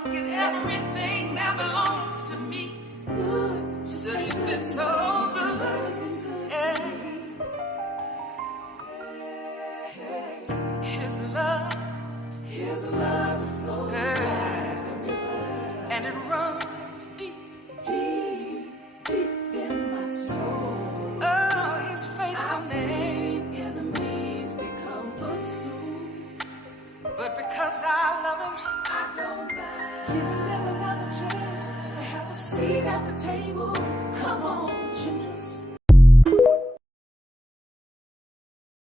gonna get everything that belongs to me. She said he's been so good. Yeah. His love it flows like a river, and it runs deep, deep, deep in my soul. Oh, his faithfulness. I've seen enemies become footstools, but because I love him, I don't mind giving them another chance to have a seat at the table. Come on, Judas.